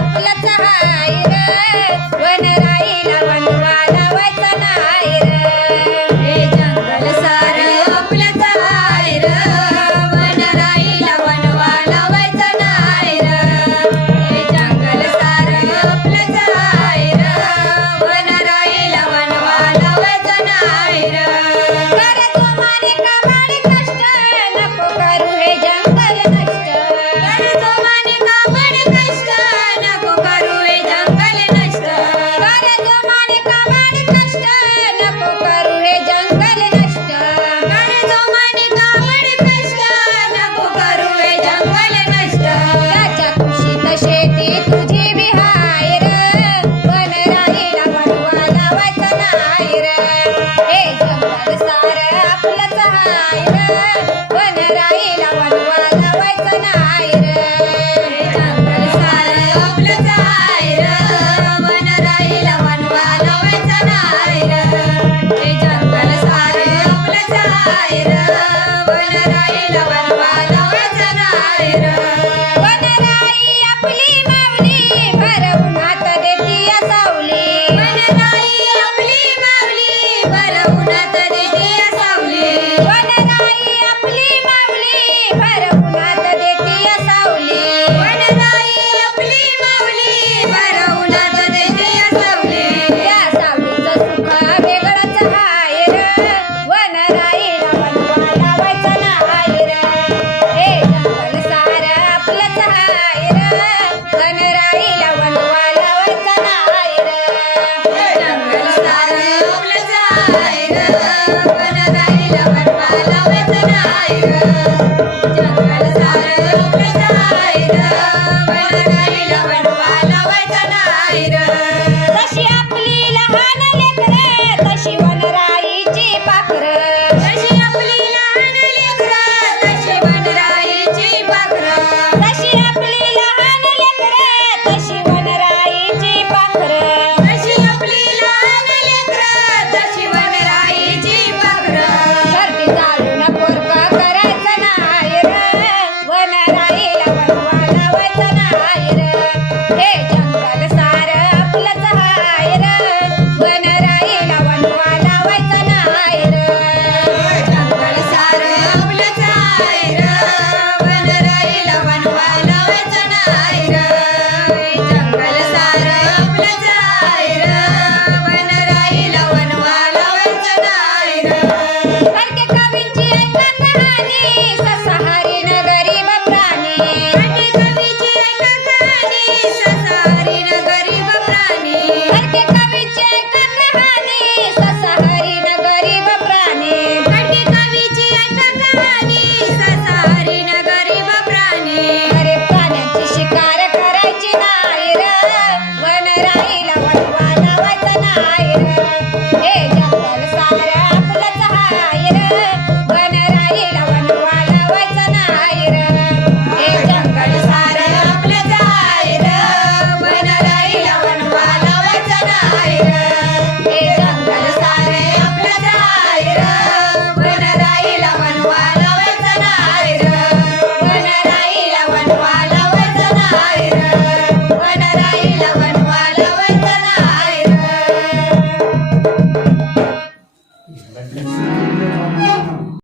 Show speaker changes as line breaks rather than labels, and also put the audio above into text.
चुकलच हाय one राईला वनवा लावायचा जंगल सार आपलंच हाय र cara y la